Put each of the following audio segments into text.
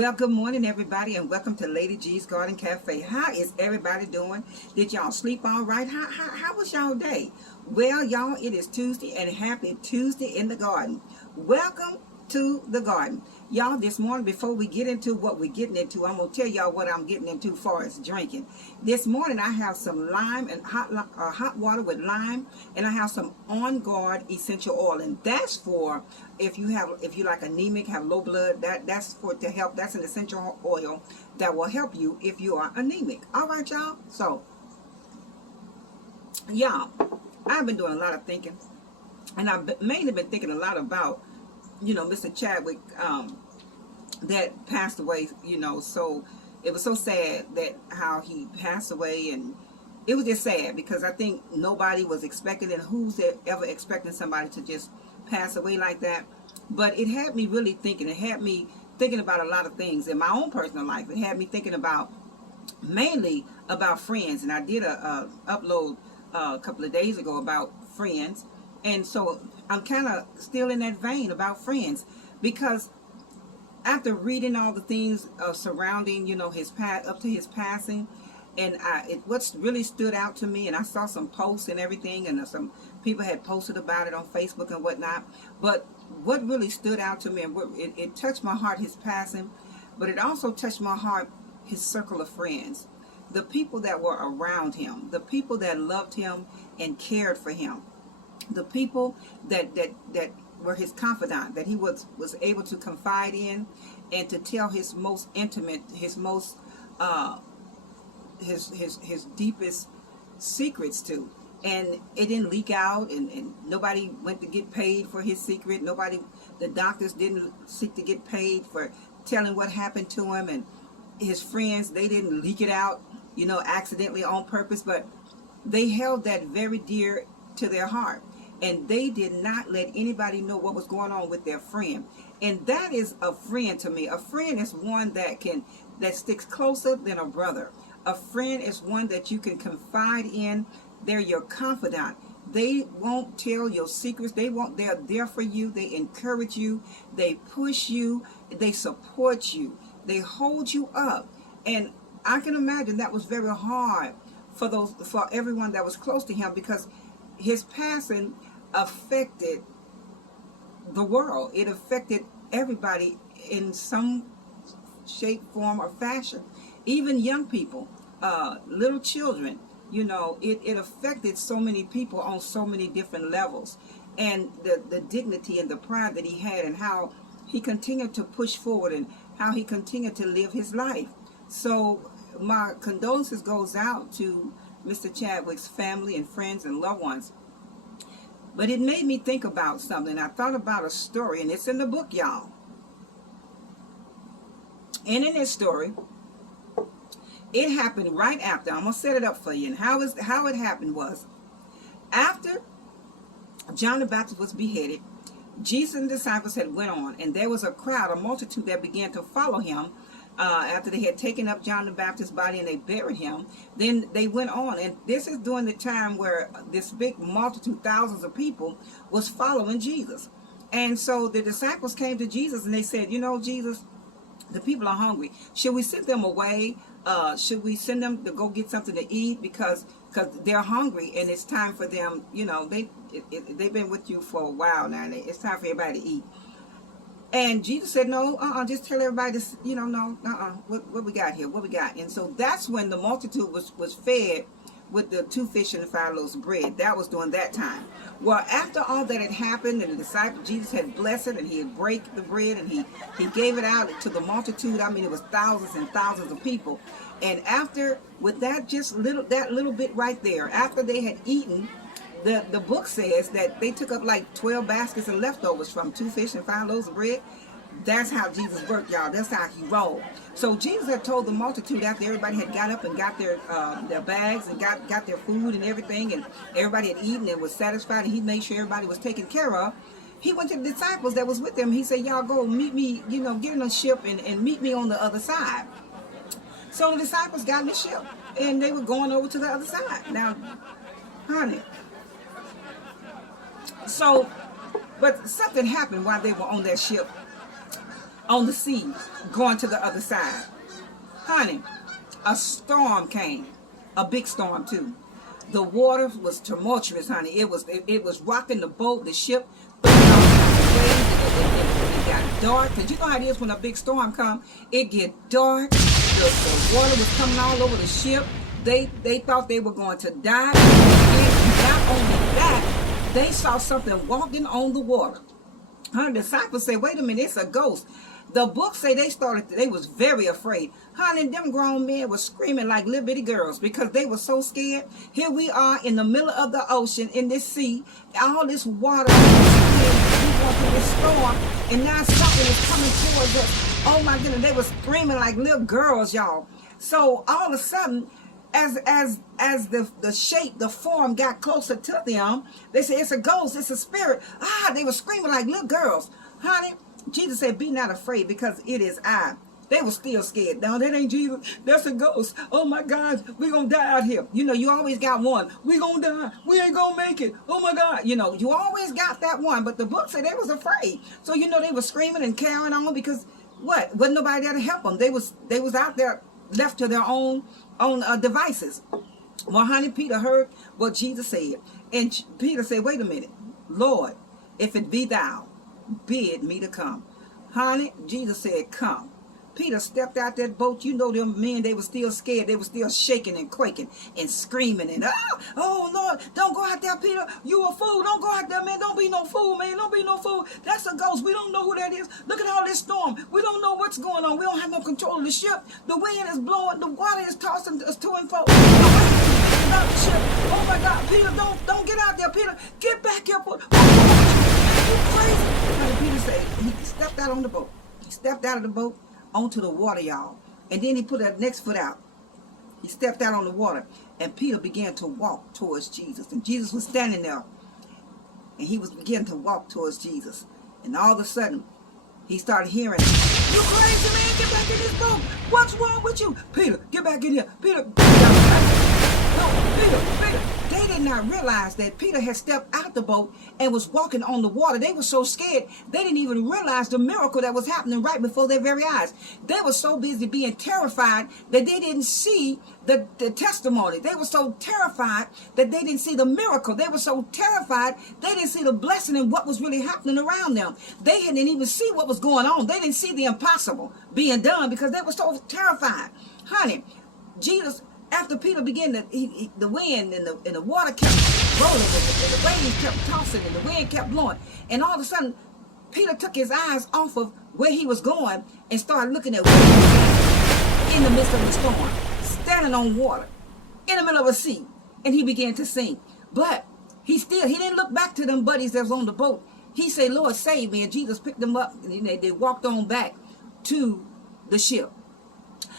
Well, good morning, everybody, and welcome to Lady G's Garden Cafe. How is everybody doing? Did y'all sleep all right? How was y'all day? Well, y'all, it is Tuesday, and happy Tuesday in the garden. Welcome to the garden. Y'all, this morning, before we get into what we're getting into, I'm going to tell y'all what I'm getting into as far as drinking. This morning, I have some lime and hot water with lime, and I have some On Guard essential oil, and that's for if you like anemic, have low blood, that's for to help. That's an essential oil that will help you if you are anemic. All right, y'all. So, y'all, I've been doing a lot of thinking, and I've mainly been thinking a lot about, Mr. Chadwick, that passed away. So it was so sad that how he passed away, and it was just sad because I think nobody was expecting, and who's ever expecting somebody to just pass away like that. But it had me really thinking. It had me thinking about a lot of things in my own personal life. It had me thinking about mainly about friends, and I did a upload a couple of days ago about friends, and so I'm kind of still in that vein about friends, because after reading all the things surrounding his up to his passing, and what's really stood out to me, and I saw some posts and everything, and some people had posted about it on Facebook and whatnot, but what really stood out to me, and it touched my heart, his passing, but it also touched my heart, his circle of friends, the people that were around him, the people that loved him and cared for him, the people that were his confidant, that he was able to confide in and to tell his most intimate, his most his deepest secrets to, and it didn't leak out, and nobody went to get paid for his secret. The doctors didn't seek to get paid for telling what happened to him, and his friends, they didn't leak it out, accidentally on purpose, but they held that very dear to their heart, and they did not let anybody know what was going on with their friend. And that is a friend to me. A friend is one that sticks closer than a brother. A friend is one that you can confide in. They're your confidant. They won't tell your secrets. They're there for you. They encourage you. They push you. They support you. They hold you up. And I can imagine that was very hard for everyone that was close to him, because his passing affected the world. It affected everybody in some shape, form, or fashion. Even young people, little children, it affected so many people on so many different levels. And the dignity and the pride that he had, and how he continued to push forward, and how he continued to live his life. So my condolences goes out to Mr. Chadwick's family and friends and loved ones. But it made me think about something. I thought about a story, and it's in the book, y'all. And in this story, it happened right after. I'm going to set it up for you. And how it happened was, after John the Baptist was beheaded, Jesus and the disciples had went on, and there was a crowd, a multitude that began to follow him. After they had taken up John the Baptist's body and they buried him, then they went on. And this is during the time where this big multitude, thousands of people, was following Jesus. And so the disciples came to Jesus and they said, Jesus, the people are hungry. Should we send them away? Should we send them to go get something to eat? Because they're hungry, and it's time for them. They've been with you for a while now, and it's time for everybody to eat. And Jesus said, no, just tell everybody this, what we got here, what we got. And so that's when the multitude was fed with the 2 fish and the 5 loaves of bread. That was during that time. Well, after all that had happened, and the disciple Jesus had blessed it, and he had break the bread, and he gave it out to the multitude. I mean, it was thousands and thousands of people. And after, with that little bit right there, after they had eaten, the book says that they took up like 12 baskets of leftovers from 2 fish and 5 loaves of bread. That's how Jesus worked, y'all. That's how he rolled. So Jesus had told the multitude, after everybody had got up and got their bags and got their food and everything, and everybody had eaten and was satisfied, and he made sure everybody was taken care of, he went to the disciples that was with them. He said, y'all go meet me, get in a ship and meet me on the other side. So the disciples got in the ship, and they were going over to the other side. Now, honey, so, but something happened while they were on that ship. on the sea going to the other side. Honey, a storm came, a big storm too. The water was tumultuous, honey. It was rocking the boat, the ship. It got dark. Because you know how it is when a big storm comes. It get dark. The water was coming all over the ship. They thought they were going to die. And not only that, they saw something walking on the water. Her disciples say, wait a minute, it's a ghost. The book say they was very afraid. Honey, them grown men were screaming like little bitty girls because they were so scared. Here we are in the middle of the ocean, in this sea, all this water, we going through this storm, and now something is coming towards us. Oh my goodness, they were screaming like little girls, y'all. So all of a sudden, as the shape, the form got closer to them, they said, it's a ghost, it's a spirit. They were screaming like little girls. Honey, Jesus said, be not afraid, because it is I. They were still scared. No, that ain't Jesus. That's a ghost. Oh my God, we're going to die out here. You know, you always got one. We're going to die. We ain't going to make it. Oh my God. You know, you always got that one. But the book said they was afraid. So, you know, they were screaming and carrying on because what? Wasn't nobody there to help them. They was out there left to their own devices. Well, honey, Peter heard what Jesus said. And Peter said, wait a minute. Lord, if it be thou, bid me to come. Honey, Jesus said, come. Peter stepped out that boat. You know them men, they were still scared. They were still shaking and quaking and screaming and, oh Lord, don't go out there, Peter. You a fool. Don't go out there, man. Don't be no fool, man. Don't be no fool. That's a ghost. We don't know who that is. Look at all this storm. We don't know what's going on. We don't have no control of the ship. The wind is blowing. The water is tossing us to and fro. About the ship. Oh my God, Peter, don't get out there, Peter. Get back here. You crazy. Honey, Peter said, he stepped out on the boat. He stepped out of the boat onto the water, y'all. And then he put that next foot out. He stepped out on the water. And Peter began to walk towards Jesus. And Jesus was standing there. And he was beginning to walk towards Jesus. And all of a sudden, he started hearing, you crazy man, get back in this boat. What's wrong with you? Peter, get back in here. Peter, Peter. They did not realize that Peter had stepped out the boat and was walking on the water. They were so scared, they didn't even realize the miracle that was happening right before their very eyes. They were so busy being terrified that they didn't see the testimony. They were so terrified that they didn't see the miracle. They were so terrified, they didn't see the blessing and what was really happening around them. They didn't even see what was going on. They didn't see the impossible being done because they were so terrified. Honey, Jesus, after Peter began the wind and the water kept rolling and the waves kept tossing and the wind kept blowing, and all of a sudden Peter took his eyes off of where he was going and started looking at where he was in the midst of the storm, standing on water in the middle of a sea, and he began to sink. But he didn't look back to them buddies that was on the boat. He said, Lord, save me. And Jesus picked them up and they walked on back to the ship.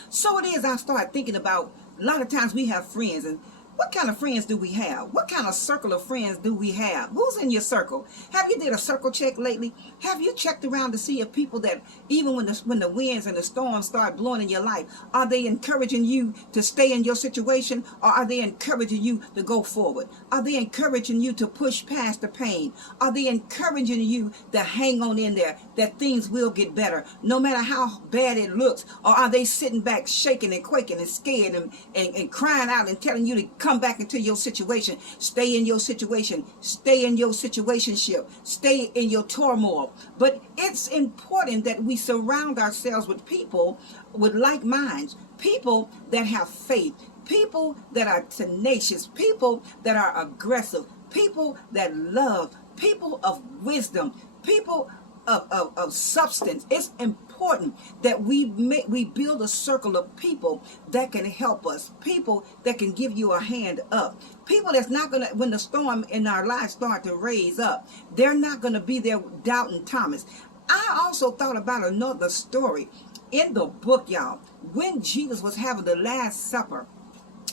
So it is, I started thinking about, a lot of times we have friends, and what kind of friends do we have? What kind of circle of friends do we have? Who's in your circle? Have you did a circle check lately? Have you checked around to see if people that, even when the winds and the storms start blowing in your life, are they encouraging you to stay in your situation, or are they encouraging you to go forward? Are they encouraging you to push past the pain? Are they encouraging you to hang on in there, that things will get better, no matter how bad it looks? Or are they sitting back shaking and quaking and scared and crying out and telling you to come back into your situation? Stay in your situation. Stay in your situationship. Stay in your turmoil. But it's important that we surround ourselves with people with like minds, people that have faith, people that are tenacious, people that are aggressive, people that love, people of wisdom, people of substance. It's important that we build a circle of people that can help us, people that can give you a hand up, people that's not gonna, when the storm in our lives start to raise up, they're not gonna be there doubting Thomas. I also thought about another story in the book, y'all, when Jesus was having the Last Supper.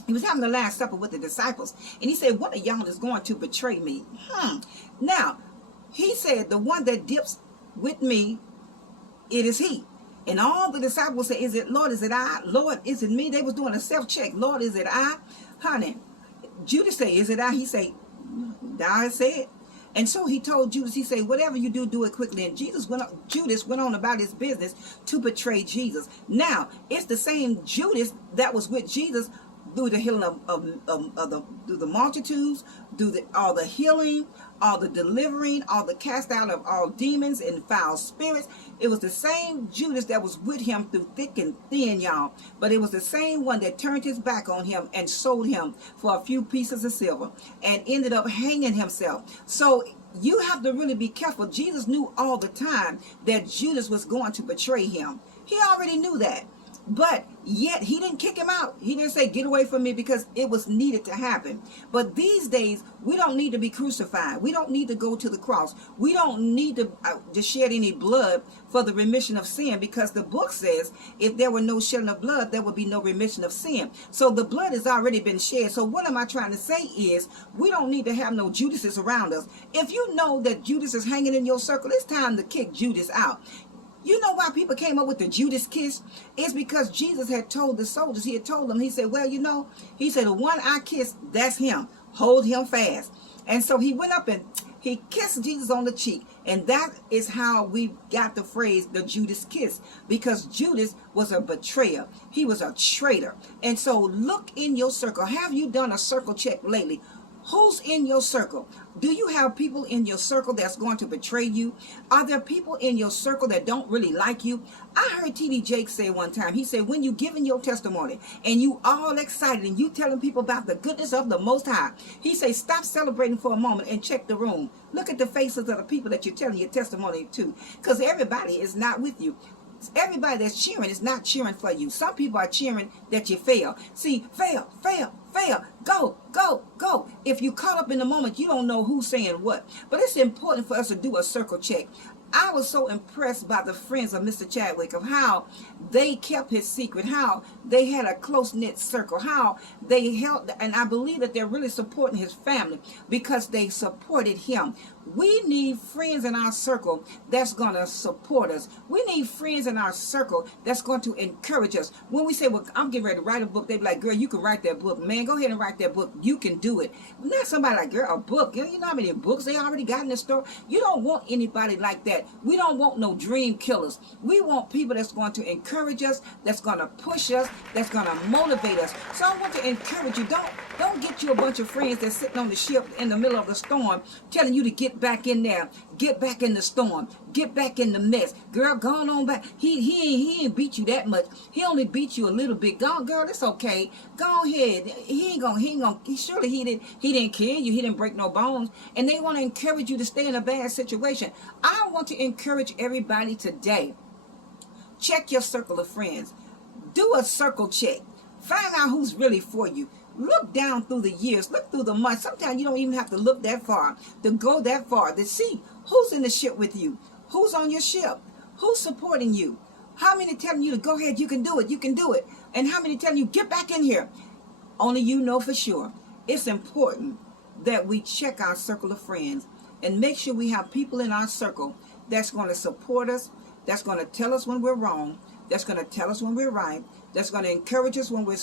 He was having the Last Supper with the disciples, and he said, one of y'all is going to betray me. Now, he said, the one that dips with me, it is he. And all the disciples say, is it, Lord, is it I? Lord, is it me? They was doing a self-check. Lord, is it I? Honey, Judas say, is it I? He say, thou hast said. And so he told Judas, he said, whatever you do, do it quickly. And Judas went on about his business to betray Jesus. Now, it's the same Judas that was with Jesus through the healing through the multitudes, through all the healing, all the delivering, all the cast out of all demons and foul spirits. It was the same Judas that was with him through thick and thin, y'all. But it was the same one that turned his back on him and sold him for a few pieces of silver and ended up hanging himself. So you have to really be careful. Jesus knew all the time that Judas was going to betray him. He already knew that. But yet he didn't kick him out. He didn't say, get away from me, because it was needed to happen. But these days, we don't need to be crucified. We don't need to go to the cross. We don't need to shed any blood for the remission of sin, because the book says if there were no shedding of blood, there would be no remission of sin. So the blood has already been shed. So what am I trying to say is we don't need to have no Judases around us. If you know that Judas is hanging in your circle, it's time to kick Judas out. You know why people came up with the Judas kiss? It's because Jesus had told the soldiers, he had told them, he said, well, you know, he said, the one I kiss, that's him. Hold him fast. And so he went up and he kissed Jesus on the cheek. And that is how we got the phrase, the Judas kiss, because Judas was a betrayer. He was a traitor. And so look in your circle. Have you done a circle check lately? Who's in your circle? Do you have people in your circle that's going to betray you? Are there people in your circle that don't really like you? I heard T.D. Jakes say one time, he said, when you giving your testimony and you all excited and you telling people about the goodness of the Most High, he say, stop celebrating for a moment and check the room. Look at the faces of the people that you're telling your testimony to, because everybody is not with you. Everybody that's cheering is not cheering for you. Some people are cheering that you fail. See, fail, fail, fail, go, go, go. If you caught up in the moment, you don't know who's saying what. But it's important for us to do a circle check. I was so impressed by the friends of Mr. Chadwick, of how they kept his secret, how they had a close-knit circle, how they held, and I believe that they're really supporting his family because they supported him. We need friends in our circle that's going to support us. We need friends in our circle that's going to encourage us. When we say, well, I'm getting ready to write a book, they be like, girl, you can write that book. Man, go ahead and write that book. You can do it. Not somebody like, girl, a book. You know how many books they already got in the store? You don't want anybody like that. We don't want no dream killers. We want people that's going to encourage us, that's going to push us, that's going to motivate us. So I want to encourage you. Don't get you a bunch of friends that's sitting on the ship in the middle of the storm telling you to get back in there, get back in the storm, get back in the mess. Girl, go on back. He ain't beat you that much. He only beat you a little bit. Go on, girl, it's okay. Go ahead. He surely he didn't kill you. He didn't break no bones. And they want to encourage you to stay in a bad situation. I want to encourage everybody today. Check your circle of friends. Do a circle check. Find out who's really for you. Look down through the years. Look through the months. Sometimes you don't even have to look that far, to go that far, to see who's in the ship with you. Who's on your ship? Who's supporting you? How many telling you to go ahead, you can do it, you can do it. And how many telling you, get back in here? Only you know for sure. It's important that we check our circle of friends and make sure we have people in our circle that's going to support us, that's going to tell us when we're wrong, that's going to tell us when we're right, that's going to encourage us when we're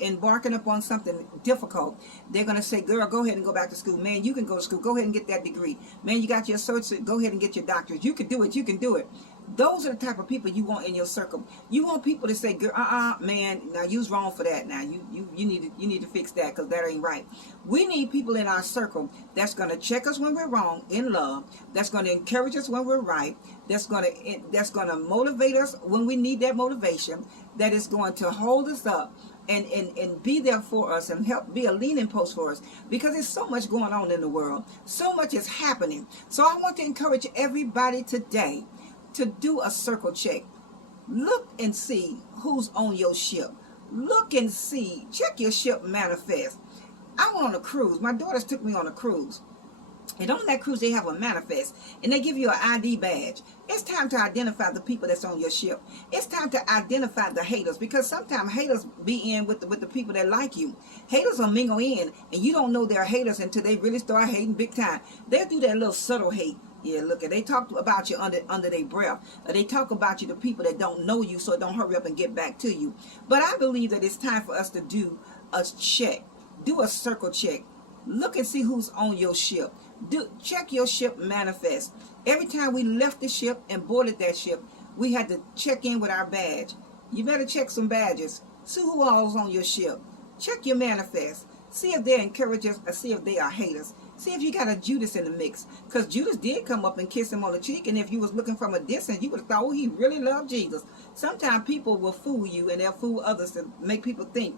embarking upon something difficult. They're going to say, girl, go ahead and go back to school. Man, you can go to school. Go ahead and get that degree. Man, you got your associate. Go ahead and get your doctorate. You can do it. You can do it. Those are the type of people you want in your circle. You want people to say, girl, man, now you was wrong for that. Now you need to fix that, because that ain't right. We need people in our circle that's going to check us when we're wrong in love, that's going to encourage us when we're right, that's going to motivate us when we need that motivation, that is going to hold us up and be there for us and help be a leaning post for us, because there's so much going on in the world. So much is happening. So I want to encourage everybody today to do a circle check. Look and see who's on your ship. Look and see. Check your ship manifest. I went on a cruise. My daughters took me on a cruise. And on that cruise, they have a manifest. And they give you an ID badge. It's time to identify the people that's on your ship. It's time to identify the haters. Because sometimes haters be in with the people that like you. Haters will mingle in. And you don't know they're haters until they really start hating big time. They'll do that little subtle hate. Yeah, look, they talk about you under their breath. They talk about you to people that don't know you, so don't hurry up and get back to you. But I believe that it's time for us to do a check. Do a circle check. Look and see who's on your ship. Check your ship manifest. Every time we left the ship and boarded that ship, we had to check in with our badge. You better check some badges. See who all's on your ship. Check your manifest. See if they're encouragers or see if they are haters. See if you got a Judas in the mix. Because Judas did come up and kiss him on the cheek, and if you was looking from a distance, you would have thought, oh, he really loved Jesus. Sometimes people will fool you, and they'll fool others to make people think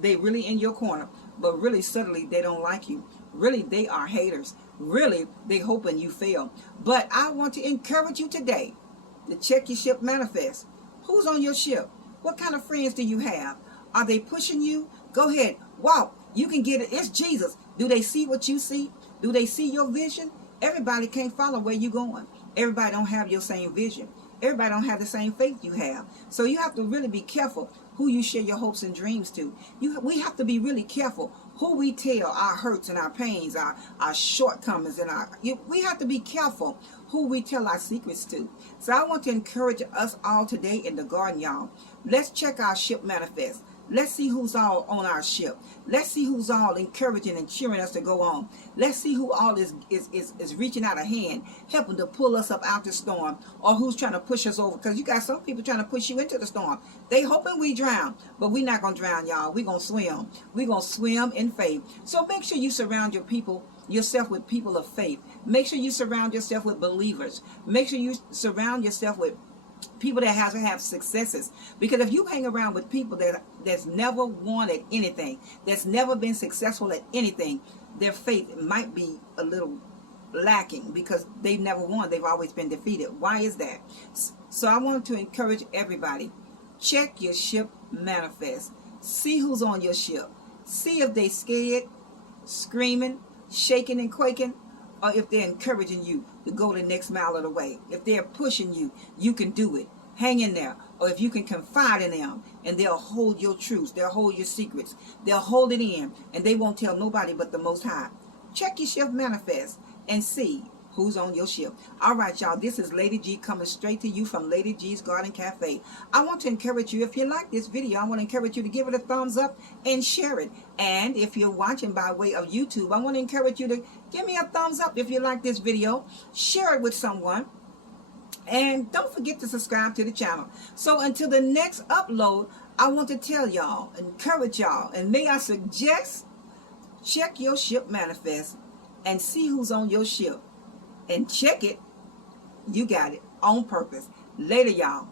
they really in your corner, but really subtly they don't like you. Really, they are haters. Really, they hoping you fail. But I want to encourage you today to check your ship manifest. Who's on your ship? What kind of friends do you have? Are they pushing you? Go ahead, walk. You can get it. It's Jesus. Do they see what you see? Do they see your vision? Everybody can't follow where you're going. Everybody don't have your same vision. Everybody don't have the same faith you have. So you have to really be careful who you share your hopes and dreams to. We have to be really careful who we tell our hurts and our pains, our shortcomings, and we have to be careful who we tell our secrets to. So I want to encourage us all today in the garden, y'all. Let's check our ship manifest. Let's see who's all on our ship. Let's see who's all encouraging and cheering us to go on. Let's see who all is reaching out a hand, helping to pull us up out the storm, or who's trying to push us over. Because you got some people trying to push you into the storm. They hoping we drown, but we're not going to drown, y'all. We're going to swim. We're going to swim in faith. So make sure you surround yourself with people of faith. Make sure you surround yourself with believers. Make sure you surround yourself with people that have successes. Because if you hang around with people that's never wanted anything, that's never been successful at anything, their faith might be a little lacking because they've never won. They've always been defeated. Why is that? So I want to encourage everybody. Check your ship manifest. See who's on your ship. See if they scared, screaming, shaking and quaking, or if they're encouraging you to go the next mile of the way. If they're pushing you, you can do it. Hang in there. Or if you can confide in them, and they'll hold your truths. They'll hold your secrets. They'll hold it in, and they won't tell nobody but the Most High. Check your ship manifest and see who's on your ship. All right, y'all. This is Lady G coming straight to you from Lady G's Garden Cafe. I want to encourage you, if you like this video, I want to encourage you to give it a thumbs up and share it. And if you're watching by way of YouTube, I want to encourage you to give me a thumbs up if you like this video. Share it with someone. And don't forget to subscribe to the channel. So until the next upload, I want to tell y'all, encourage y'all, and may I suggest, check your ship manifest and see who's on your ship. And check it. You got it on purpose. Later, y'all.